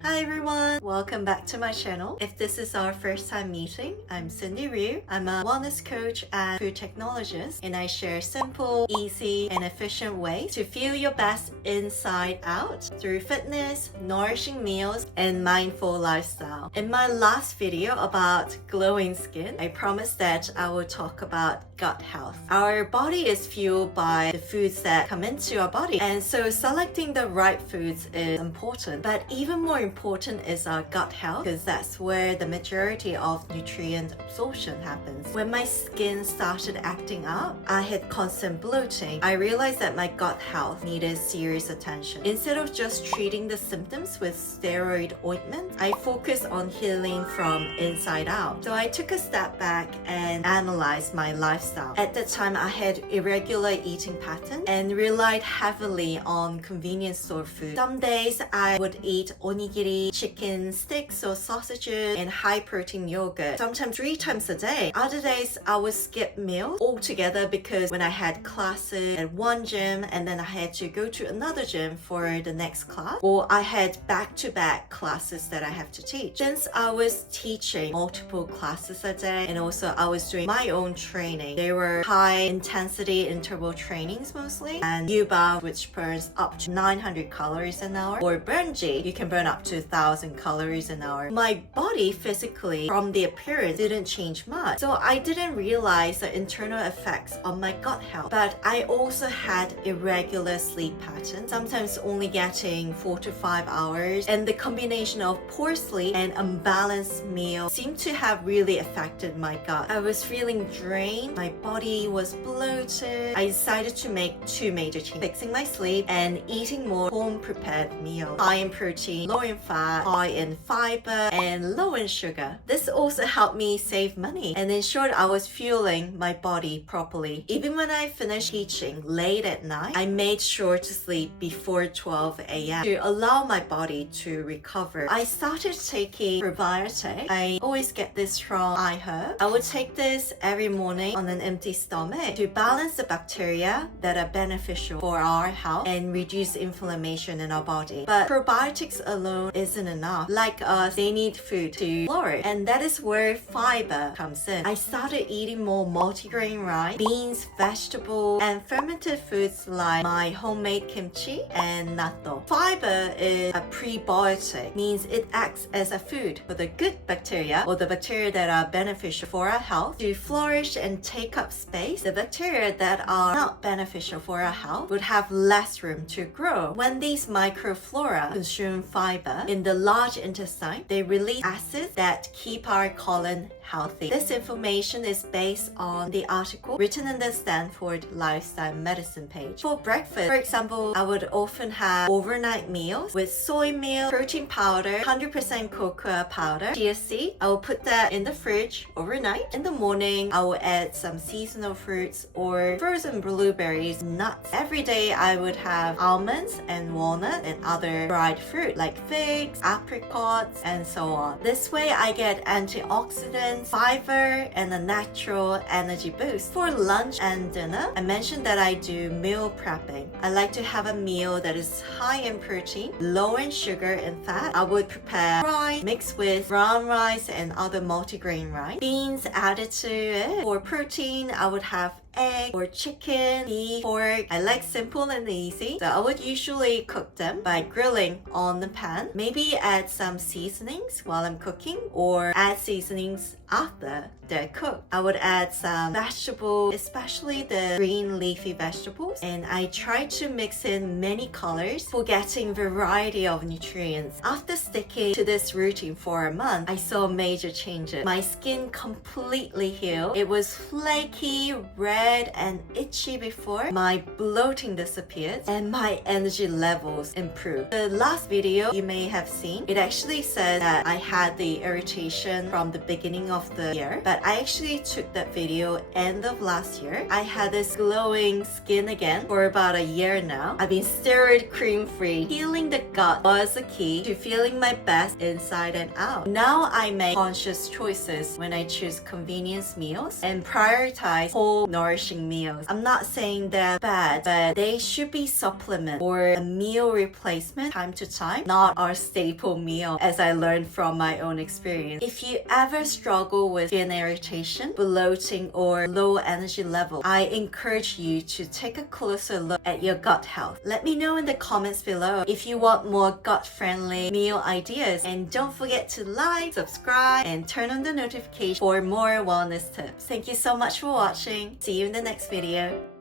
Hi everyone! Welcome back to my channel. If this is our first time meeting, I'm Cindy Ryu. I'm a wellness coach and food technologist, and I share simple, easy, and efficient ways to feel your best inside out through fitness, nourishing meals, and mindful lifestyle. In my last video about glowing skin, I promised that I will talk about gut health. Our body is fueled by the foods that come into our body, and so selecting the right foods is important. But even more important is our gut health, because that's where the majority of nutrient absorption happens. When my skin started acting up, I had constant bloating. I realized that my gut health needed serious attention. Instead of just treating the symptoms with steroid ointment, I focused on healing from inside out. So I took a step back and analyzed my lifestyle. At that time, I had irregular eating pattern and relied heavily on convenience store food. Some days I would eat onigiri, chicken sticks or sausages, and high protein yogurt, sometimes 3 times a day. Other days I would skip meals altogether because when I had classes at one gym and then I had to go to another gym for the next class, or I had back-to-back classes that I have to teach. Since I was teaching multiple classes a day and also I was doing my own training, they were high intensity interval trainings mostly, and Yuba, which burns up to 900 calories an hour, or Burnji, you can burn up to 1,000 calories an hour. My body physically, from the appearance, didn't change much. So I didn't realize the internal effects on my gut health. But I also had irregular sleep patterns, sometimes only getting 4 to 5 hours. And the combination of poor sleep and unbalanced meals seemed to have really affected my gut. I was feeling drained, my body was bloated. I decided to make 2 major changes: fixing my sleep and eating more home-prepared meals, high in protein, low in fat, high in fiber, and low in sugar. This also helped me save money and ensured I was fueling my body properly. Even when I finished teaching late at night, I made sure to sleep before 12 a.m. to allow my body to recover. I started taking probiotics. I always get this from iHerb. I would take this every morning on an empty stomach to balance the bacteria that are beneficial for our health and reduce inflammation in our body. But probiotics alone isn't enough. Like us, they need food to flourish, and that is where fiber comes in. I started eating more multigrain rice, beans, vegetables, and fermented foods like my homemade kimchi and natto. Fiber is a prebiotic, means it acts as a food for the good bacteria, or the bacteria that are beneficial for our health, to flourish and take up space. The bacteria that are not beneficial for our health would have less room to grow. When these microflora consume fiber in the large intestine, they release acids that keep our colon healthy. This information is based on the article written in the Stanford Lifestyle Medicine page. For breakfast, for example, I would often have overnight meals with soy milk, protein powder, 100% cocoa powder, chia seed. I will put that in the fridge overnight. In the morning, I will add some seasonal fruits or frozen blueberries, nuts. Every day, I would have almonds and walnuts and other dried fruit like figs, apricots, and so on. This way, I get antioxidants, fiber, and a natural energy boost. For lunch and dinner, I mentioned that I do meal prepping. I like to have a meal that is high in protein, low in sugar and fat. I would prepare rice mixed with brown rice and other multigrain rice, beans added to it. For protein, I would have egg or chicken, beef, pork. I like simple and easy, so I would usually cook them by grilling on the pan. Maybe add some seasonings while I'm cooking, or add seasonings after they're cooked. I would add some vegetables, especially the green leafy vegetables, and I try to mix in many colors for getting variety of nutrients. After sticking to this routine for a month, I saw major changes. My skin completely healed. It was flaky, red, and itchy before. My bloating disappeared and my energy levels improved. The last video you may have seen, it actually said that I had the irritation from the beginning of the year, but I actually took that video end of last year. I had this glowing skin again for about a year now. I've been steroid cream free. Healing the gut was the key to feeling my best inside and out. Now I make conscious choices when I choose convenience meals and prioritize whole nourishing nourishing meals. I'm not saying they're bad, but they should be supplement or a meal replacement time to time, not our staple meal, as I learned from my own experience. If you ever struggle with skin irritation, bloating, or low energy level, I encourage you to take a closer look at your gut health. Let me know in the comments below if you want more gut-friendly meal ideas, and don't forget to like, subscribe, and turn on the notification for more wellness tips. Thank you so much for watching. See you in the next video.